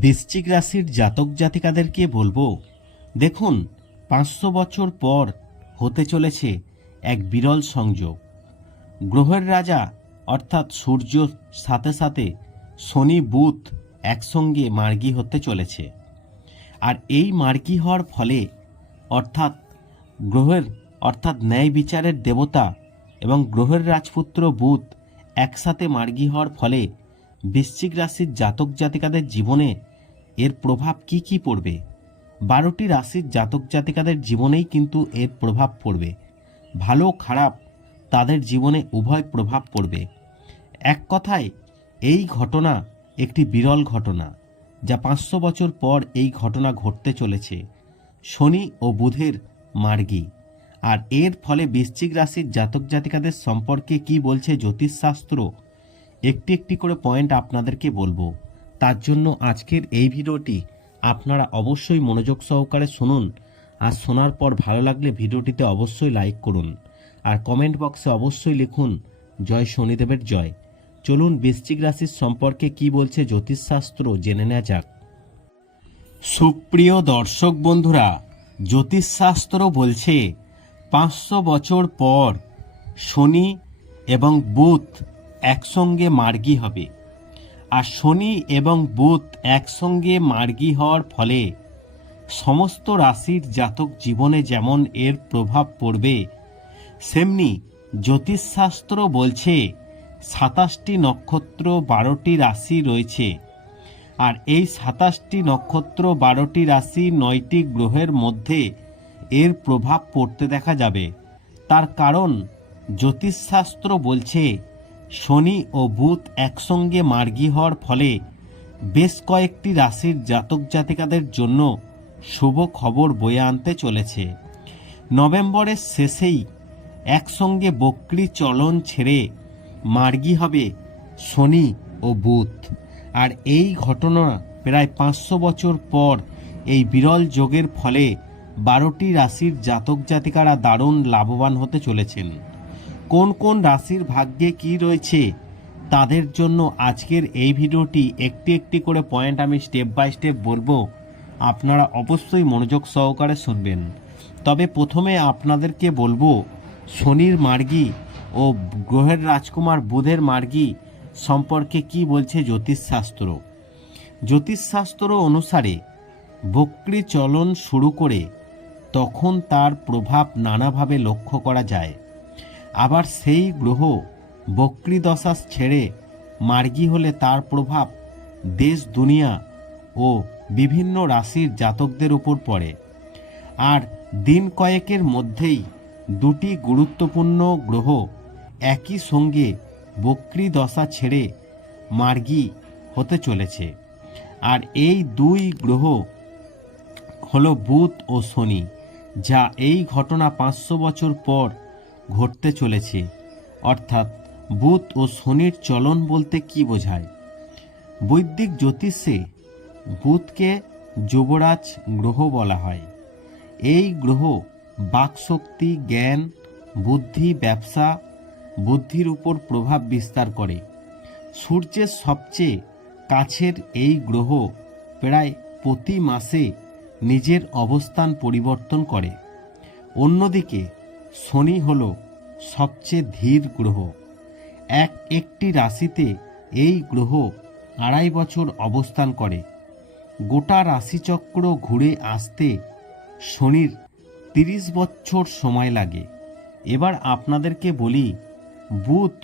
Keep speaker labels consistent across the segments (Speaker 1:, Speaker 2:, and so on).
Speaker 1: বৃশ্চিক রাশির জাতক জাতিকাদেরকে বলব, দেখুন, পাঁচশো বছর পর হতে চলেছে এক বিরল সংযোগ। গ্রহের রাজা, অর্থাৎ সূর্য সাথে সাথে শনি বুধ একসঙ্গে মার্গী হতে চলেছে। আর এই মার্গী হওয়ার ফলে, অর্থাৎ গ্রহের, অর্থাৎ ন্যায় বিচারের দেবতা এবং গ্রহের রাজপুত্র বুধ একসাথে মার্গী হওয়ার ফলে বৃশ্চিক রাশির জাতক জাতিকাদের জীবনে এর প্রভাব কি কি পড়বে? বারোটি রাশির জাতক জাতিকাদের জীবনেই কিন্তু এর প্রভাব পড়বে। ভালো খারাপ তাদের জীবনে উভয় প্রভাব পড়বে। এক কথায়, এই ঘটনা একটি বিরল ঘটনা, যা পাঁচশো বছর পর এই ঘটনা ঘটতে চলেছে। শনি ও বুধের মার্গী। আর এর ফলে বৃশ্চিক রাশির জাতক জাতিকাদের সম্পর্কে কি বলছে জ্যোতিষশাস্ত্র একটি একটি করে পয়েন্ট আপনাদেরকে বলব। তার জন্য আজকের এই ভিডিওটি আপনারা অবশ্যই মনোযোগ সহকারে শুনুন আর শোনার পর ভালো লাগলে ভিডিওটিতে অবশ্যই লাইক করুন আর কমেন্ট বক্সে অবশ্যই লিখুন, জয় শনিদেবের জয়। চলুন বৃশ্চিক রাশির সম্পর্কে কি বলছে জ্যোতিষশাস্ত্র জেনে নেওয়া যাক। সুপ্রিয় দর্শক বন্ধুরা, জ্যোতিষশাস্ত্র বলছে, পাঁচশো বছর পর শনি এবং বুধ একসঙ্গে মার্গী হবে। আর শনি এবং বুধ একসঙ্গে মার্গী হওয়ার ফলে সমস্ত রাশির জাতক জীবনে যেমন এর প্রভাব পড়বে, সেমনি জ্যোতিষশাস্ত্র বলছে সাতাশটি নক্ষত্র বারোটি রাশি রয়েছে। আর এই সাতাশটি নক্ষত্র বারোটি রাশি নয়টি গ্রহের মধ্যে এর প্রভাব পড়তে দেখা যাবে। তার কারণ জ্যোতিষশাস্ত্র বলছে শনি ও বুধ একসঙ্গে মার্গী হওয়ার ফলে বেশ কয়েকটি রাশির জাতক জাতিকাদের জন্য শুভ খবর বয়ে আনতে চলেছে। নভেম্বরের শেষেই একসঙ্গে বক্রি চলন ছেড়ে মার্গী হবে শনি ও বুধ। আর এই ঘটনা প্রায় পাঁচশো বছর পর এই বিরল যোগের ফলে বারোটি রাশির জাতক জাতিকারা দারুণ লাভবান হতে চলেছেন। কোন কোন রাশির ভাগ্যে কি রয়েছে, তাদের জন্য আজকের এই ভিডিওটি একটি একটি করে পয়েন্ট আমি স্টেপ বাই স্টেপ বলব। আপনারা অবশ্যই মনোযোগ সহকারে শুনবেন। তবে প্রথমে আপনাদেরকে বলব, শনির মার্গী ও গ্রহের রাজকুমার বুধের মার্গী সম্পর্কে কি বলছে জ্যোতিষশাস্ত্র। জ্যোতিষশাস্ত্র অনুসারে বক্রি চলন শুরু করে তখন তার প্রভাব নানাভাবে লক্ষ্য করা যায়। আবার সেই গ্রহ বক্রি দশা ছেড়ে মার্গী হলে তার প্রভাব দেশ, দুনিয়া ও বিভিন্ন রাশির জাতকদের উপর পড়ে। আর দিন কয়েকের মধ্যেই দুটি গুরুত্বপূর্ণ গ্রহ একই সঙ্গে বক্রি দশা ছেড়ে মার্গী হতে চলেছে। আর এই দুই গ্রহ হলো বুধ ও শনি, যা এই ঘটনা পাঁচশো বছর পর ঘটতে চলেছে। অর্থাৎ বুধ ও শনির চলন বলতে কি বোঝায়? বৈদিক জ্যোতিষে বুধকে যুবরাজ গ্রহ বলা হয়। এই গ্রহ বাকশক্তি, জ্ঞান, বুদ্ধি, ব্যবসা, বুদ্ধির উপর প্রভাব বিস্তার করে। সূর্যের সবচেয়ে কাছের এই গ্রহ প্রায় প্রতি মাসে নিজের অবস্থান পরিবর্তন করে। অন্যদিকে শনি হল সবচেয়ে ধীর গ্রহ। এক একটি রাশিতে এই গ্রহ আড়াই বছর অবস্থান করে। গোটা রাশিচক্র ঘুরে আসতে শনির তিরিশ বছর সময় লাগে। এবার আপনাদেরকে বলি, বুধ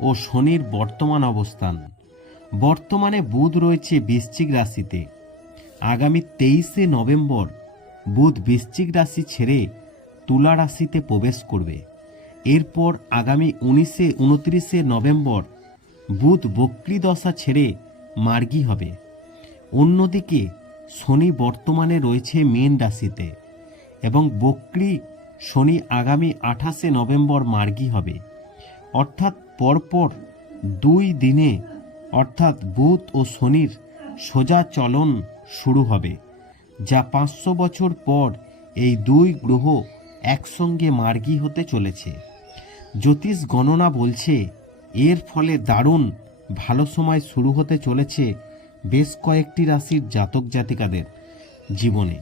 Speaker 1: ও শনির বর্তমান অবস্থান। বর্তমানে বুধ রয়েছে বৃশ্চিক রাশিতে। আগামী তেইশে নভেম্বর বুধ বৃশ্চিক রাশি ছেড়ে তুলা রাশিতে প্রবেশ করবে। এরপর আগামী উনিশে, উনত্রিশে নভেম্বর বুধ বক্রি দশা ছেড়ে মার্গী হবে। অন্যদিকে শনি বর্তমানে রয়েছে মেন রাশিতে এবং বক্রি শনি আগামী আঠাশে নভেম্বর মার্গী হবে। অর্থাৎ পরপর দুই দিনে, অর্থাৎ বুধ ও শনির সোজা চলন শুরু হবে, যা পাঁচশো বছর পর এই দুই গ্রহ একসঙ্গে মার্গী হতে চলেছে। জ্যোতিষ গণনা বলছে, এর ফলে দারুণ ভালো সময় শুরু হতে চলেছে বেশ কয়েকটি রাশির জাতক জাতিকাদের জীবনে।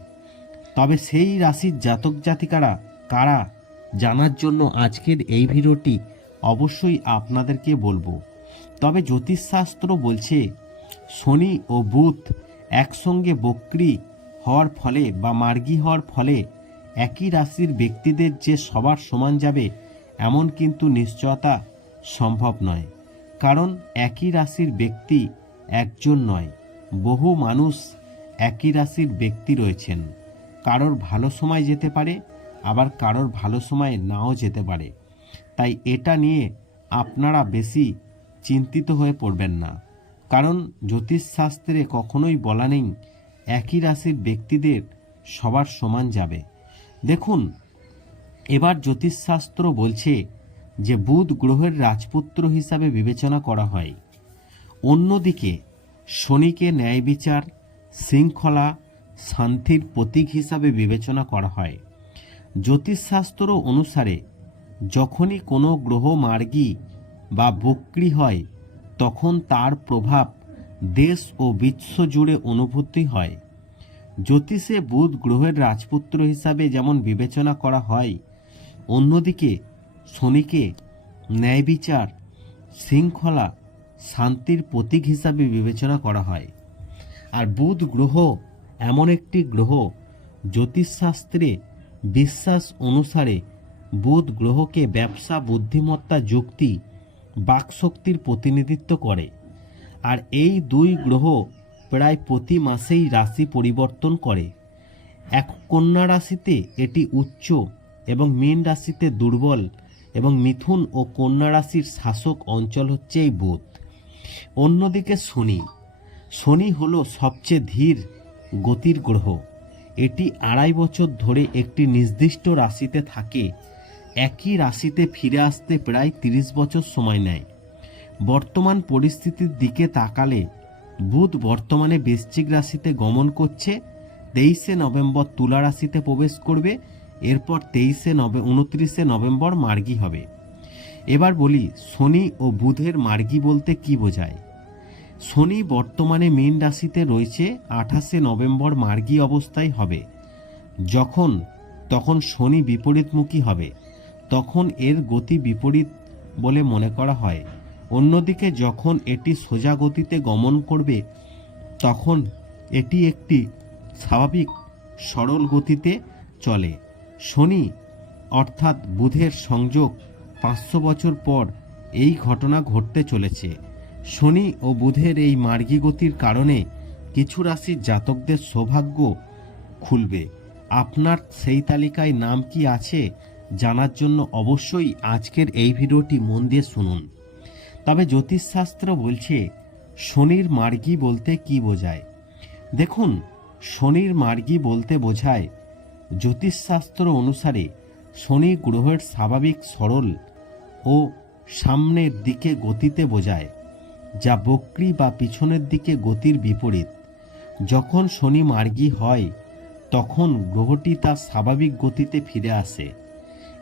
Speaker 1: তবে সেই রাশির জাতক জাতিকারা কারা জানার জন্য আজকের এই ভিডিওটি অবশ্যই আপনাদেরকে বলব। তবে জ্যোতিষশাস্ত্র বলছে, শনি ও বুধ একসঙ্গে বক্রি হওয়ার ফলে বা মার্গী হওয়ার ফলে একই রাশির ব্যক্তিদের যে সবার সমান যাবে, এমন কিন্তু নিশ্চয়তা সম্ভব নয়। কারণ একই রাশির ব্যক্তি একজন নয়, বহু মানুষ একই রাশির ব্যক্তি রয়েছেন। কারোর ভালো সময় যেতে পারে, আবার কারোর ভালো সময় নাও যেতে পারে। তাই এটা নিয়ে আপনারা বেশি চিন্তিত হয়ে পড়বেন না। কারণ জ্যোতিষশাস্ত্রে কখনোই বলা নেই, একই রাশির ব্যক্তিদের সবার সমান যাবে। দেখুন, এবার জ্যোতিষশাস্ত্র বলছে যে বুধ গ্রহের রাজপুত্র হিসাবে বিবেচনা করা হয়। অন্যদিকে, শনিকে ন্যায় বিচার, শৃঙ্খলা, শান্তির প্রতীক হিসাবে বিবেচনা করা হয়। জ্যোতিষশাস্ত্র অনুসারে, যখনই কোনো গ্রহ মার্গী বা বক্রি হয়, তখন তার প্রভাব দেশ ও বিশ্ব জুড়ে অনুভূতি হয়। জ্যোতিষে বুধ গ্রহের রাজপুত্র হিসাবে যেমন বিবেচনা করা হয়, অন্যদিকে শনিকে ন্যায় বিচার, শৃঙ্খলা, শান্তির প্রতীক হিসাবে বিবেচনা করা হয়। আর বুধ গ্রহ এমন একটি গ্রহ, জ্যোতিষশাস্ত্রে বিশ্বাস অনুসারে বুধ গ্রহকে ব্যবসা, বুদ্ধিমত্তা, যুক্তি, বাকশক্তির প্রতিনিধিত্ব করে। আর এই দুই গ্রহ প্রায় প্রতি মাসেই রাশি পরিবর্তন করে। এক কন্যা রাশিতে এটি উচ্চ এবং মীন রাশিতে দুর্বল এবং মিথুন ও কন্যা রাশির শাসক অঞ্চল হচ্ছে এই বুধ। অন্যদিকে শনি। শনি হলো সবচেয়ে ধীর গতির গ্রহ। এটি আড়াই বছর ধরে একটি নির্দিষ্ট রাশিতে থাকে। একই রাশিতে ফিরে আসতে প্রায় তিরিশ বছর সময় নেয়। বর্তমান পরিস্থিতির দিকে তাকালে বুধ বর্তমানে বৃশ্চিক রাশিতে গমন করছে, তেইশে নভেম্বর তুলা রাশিতে প্রবেশ করবে, এরপর তেইশে নভে উনত্রিশে নভেম্বর মার্গী হবে। এবার বলি, শনি ও বুধের মার্গী বলতে কি বোঝায়? শনি বর্তমানে মীন রাশিতে রয়েছে, আঠাশে নভেম্বর মার্গী অবস্থায় হবে। যখন, তখন শনি বিপরীতমুখী হবে, তখন এর গতি বিপরীত বলে মনে করা হয়। অন্যদিকে যখন এটি সোজা গতিতে গমন করবে, তখন এটি একটি স্বাভাবিক সরল গতিতে চলে। শনি, অর্থাৎ বুধের সংযোগ পাঁচশো বছর পর এই ঘটনা ঘটতে চলেছে। শনি ও বুধের এই মার্গী গতির কারণে কিছু রাশির জাতকদের সৌভাগ্য খুলবে। আপনার সেই তালিকায় নাম কি আছে জানার জন্য অবশ্যই আজকের এই ভিডিওটি মন দিয়ে শুনুন। তবে জ্যোতিষশাস্ত্র বলছে, শনির মার্গী বলতে কি বোঝায়? দেখুন, শনির মার্গী বলতে বোঝায়, জ্যোতিষশাস্ত্র অনুসারে শনি গ্রহের স্বাভাবিক সরল ও সামনের দিকে গতিতে বোঝায়, যা বক্রি বা পিছনের দিকে গতির বিপরীত। যখন শনি মার্গী হয়, তখন গ্রহটি তার স্বাভাবিক গতিতে ফিরে আসে।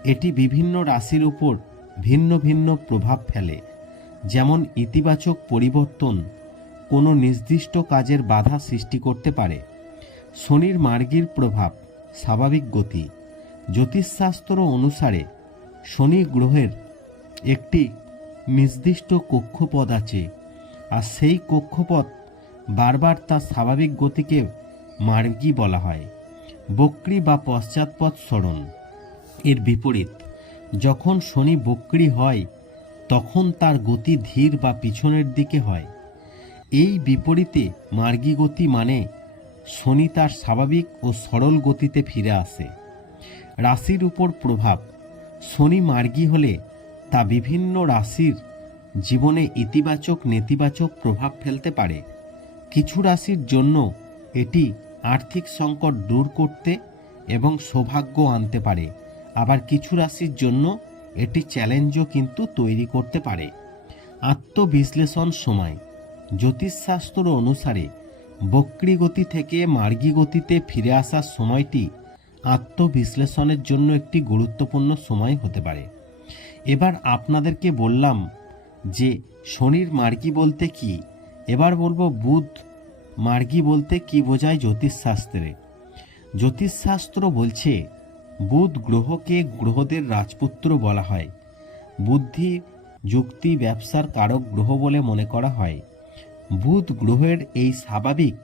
Speaker 1: এটি বিভিন্ন রাশির উপর ভিন্ন ভিন্ন প্রভাব ফেলে। যেমন ইতিবাচক পরিবর্তন কোনো নির্দিষ্ট কাজের বাধা সৃষ্টি করতে পারে। শনির মার্গীর প্রভাব স্বাভাবিক গতি। জ্যোতিষশাস্ত্র অনুসারে শনি গ্রহের একটি নির্দিষ্ট কক্ষপথ আছে আর সেই কক্ষপথ বারবার তার স্বাভাবিক গতিকে মার্গী বলা হয়। বক্রি বা পশ্চাৎপদ সরণ এর বিপরীত, যখন শনি বক্রি হয় তখন তার গতি ধীর বা পিছনের দিকে হয়। এই বিপরীতে মার্গী গতি মানে শনি তার স্বাভাবিক ও সরল গতিতে ফিরে আসে। রাশির উপর প্রভাব। শনি মার্গী হলে তা বিভিন্ন রাশির জীবনে ইতিবাচক, নেতিবাচক প্রভাব ফেলতে পারে। কিছু রাশির জন্য এটি আর্থিক সংকট দূর করতে এবং সৌভাগ্য আনতে পারে। আবার কিছু রাশির জন্য এটি চ্যালেঞ্জও কিন্তু তৈরি করতে পারে। আত্মবিশ্লেষণ সময়। জ্যোতিষশাস্ত্র অনুসারে বক্রি গতি থেকে মার্গী গতিতে ফিরে আসার সময়টি আত্মবিশ্লেষণের জন্য একটি গুরুত্বপূর্ণ সময় হতে পারে। এবার আপনাদেরকে বললাম যে, শনির মার্গী বলতে কি? এবার বলব বুধ মার্গী বলতে কি বোঝায় জ্যোতিষশাস্ত্রে। জ্যোতিষশাস্ত্র বলছে বুধ গ্রহকে গ্রহদের রাজপুত্র বলা হয়। বুদ্ধি, যুক্তি, ব্যবসার কারক গ্রহ বলে মনে করা হয়। বুধ গ্রহের এই স্বাভাবিক,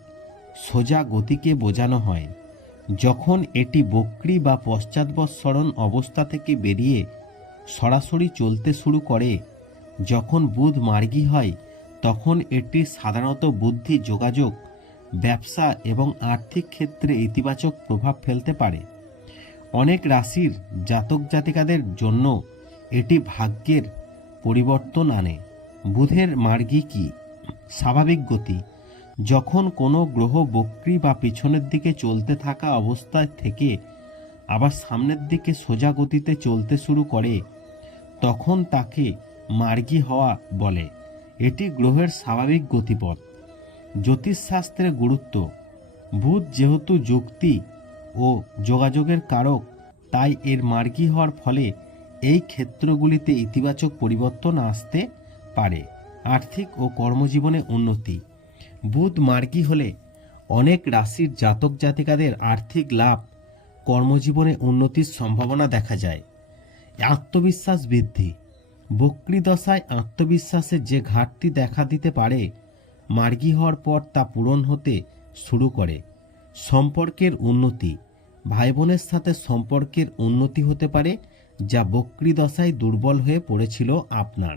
Speaker 1: সোজা গতিকে বোঝানো হয়। যখন এটি বক্রি বা পশ্চাৎবৎসরণ অবস্থা থেকে বেরিয়ে সরাসরি চলতে শুরু করে, যখন বুধ মার্গী হয়, তখন এটি সাধারণত বুদ্ধি যোগাযোগ, ব্যবসা এবং আর্থিক ক্ষেত্রে ইতিবাচক প্রভাব ফেলতে পারে। অনেক রাশির জাতক জাতিকাদের জন্য এটি ভাগ্যের পরিবর্তন আনে। বুধের মার্গী কি? স্বাভাবিক গতি। যখন কোনো গ্রহ বক্রি বা পিছনের দিকে চলতে থাকা অবস্থায় থেকে আবার সামনের দিকে সোজা গতিতে চলতে শুরু করে, তখন তাকে মার্গী হওয়া বলে। এটি গ্রহের স্বাভাবিক গতিপথ। জ্যোতিষশাস্ত্রের গুরুত্ব। বুধ যেহেতু যুক্তি ও যোগাযোগের কারক, তাই এর মার্গী হওয়ার ফলে এই ক্ষেত্রগুলিতে ইতিবাচক পরিবর্তন আসতে পারে, আর্থিক ও কর্মজীবনে উন্নতি। বুধ মার্গী হলে অনেক রাশির জাতক জাতিকাদের আর্থিক লাভ, কর্মজীবনে উন্নতির সম্ভাবনা দেখা যায়। আত্মবিশ্বাস বৃদ্ধি। বক্রি দশায় আত্মবিশ্বাসের যে ঘাটতি দেখা দিতে পারে, মার্গী হওয়ার পর তা পূরণ হতে শুরু করে। সম্পর্কের উন্নতি। ভাই বোনের সাথে সম্পর্কের উন্নতি হতে পারে, যা বক্রি দশায় দুর্বল হয়ে পড়েছিল আপনার।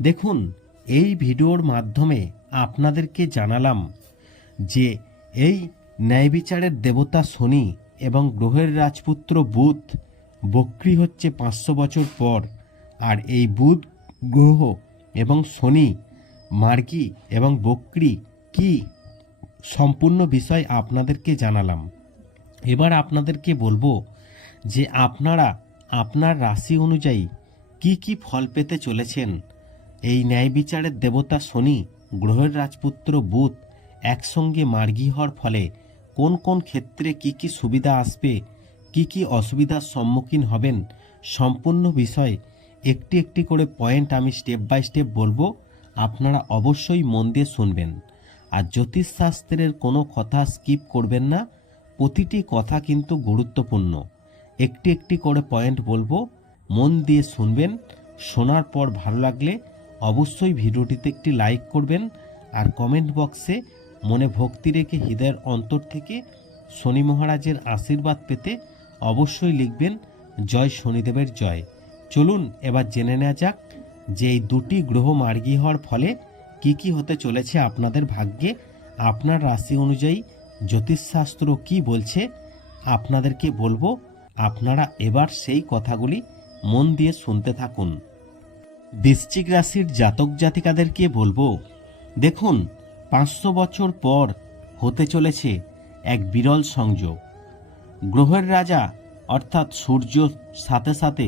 Speaker 1: দেখুন, এই ভিডিওর মাধ্যমে আপনাদেরকে জানালাম যে, এই ন্যায় বিচারের দেবতা শনি এবং গ্রহের রাজপুত্র বুধ বক্রি হচ্ছে পাঁচশো বছর পর, আর এই বুধ গ্রহ এবং শনি মার্গী এবং বক্রি কি সম্পূর্ণ বিষয় আপনাদেরকে জানালাম। এবার আপনাদেরকে বলব যে আপনারা আপনার রাশি অনুযায়ী কি কি ফল পেতে চলেছেন। এই ন্যায় বিচারের দেবতা শনি, গ্রহের রাজপুত্র বুধ একসঙ্গে মার্গী হওয়ার ফলে কোন কোন ক্ষেত্রে কি কি সুবিধা আসবে, কি কি অসুবিধার সম্মুখীন হবেন, সম্পূর্ণ বিষয় একটি একটি করে পয়েন্ট আমি স্টেপ বাই স্টেপ বলব। আপনারা অবশ্যই মন দিয়ে শুনবেন। আর জ্যোতিষশাস্ত্রের কোনো কথা স্কিপ করবেন না। প্রতিটি কথা কিন্তু গুরুত্বপূর্ণ। একটি একটি করে পয়েন্ট বলব। মন দিয়ে শুনবেন। শোনার পর ভালো লাগলে অবশ্যই ভিডিওটিতে একটি লাইক করবেন। আর কমেন্ট বক্সে মনে ভক্তি রেখে হৃদয়ের অন্তর থেকে শনি মহারাজের আশীর্বাদ পেতে অবশ্যই লিখবেন, জয় শনিদেবের জয়। চলুন এবার জেনে নেওয়া যাক যে এই দুটি গ্রহ মার্গী হওয়ার ফলে কি কি হতে চলেছে আপনাদের ভাগ্যে? আপনার রাশি অনুযায়ী জ্যোতিষশাস্ত্র কি বলছে? আপনাদেরকে বলব, আপনারা এবার সেই কথাগুলি মন দিয়ে শুনতে থাকুন। বৃশ্চিক রাশির জাতক জাতিকাদেরকে বলব, দেখুন, পাঁচশো বছর পর হতে চলেছে এক বিরল সংযোগ। গ্রহের রাজা, অর্থাৎ সূর্য সাথে সাথে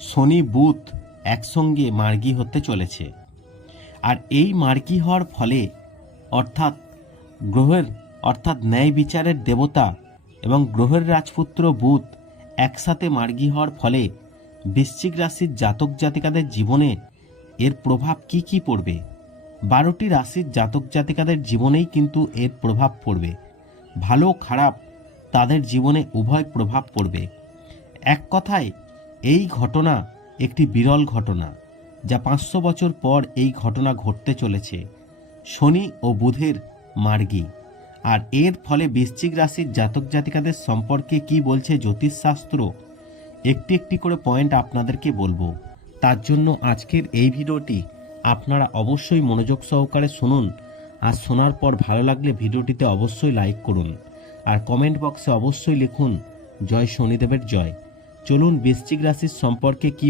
Speaker 1: শনি বুধ একসঙ্গে মার্গী হতে চলেছে। আর এই মার্গী হওয়ার ফলে অর্থাৎ গ্রহের, অর্থাৎ ন্যায় বিচারের দেবতা এবং গ্রহের রাজপুত্র বুধ একসাথে মার্গী হওয়ার ফলে বৃশ্চিক রাশির জাতক জাতিকাদের জীবনে এর প্রভাব কি কি পড়বে? বারোটি রাশির জাতক জাতিকাদের জীবনেই কিন্তু এর প্রভাব পড়বে। ভালো খারাপ তাদের জীবনে উভয় প্রভাব পড়বে। এক কথায়, এই ঘটনা একটি বিরল ঘটনা। যা পাঁচশো বছর পর এই ঘটনা ঘটতে চলেছে, শনি ও বুধের মার্গী। আর এর ফলে বৃশ্চিক রাশির জাতক জাতিকাদের সম্পর্কে কি বলছে জ্যোতিষশাস্ত্র, একটি একটি করে পয়েন্ট আপনাদেরকে বলব। তার জন্য আজকের এই ভিডিওটি আপনারা অবশ্যই মনোযোগ সহকারে শুনুন, আর শোনার পর ভালো লাগলে ভিডিওটিতে অবশ্যই লাইক করুন, আর কমেন্ট বক্সে অবশ্যই লিখুন, জয় শনিদেবের জয়। চলুন বৃশ্চিক রাশির সম্পর্কে কি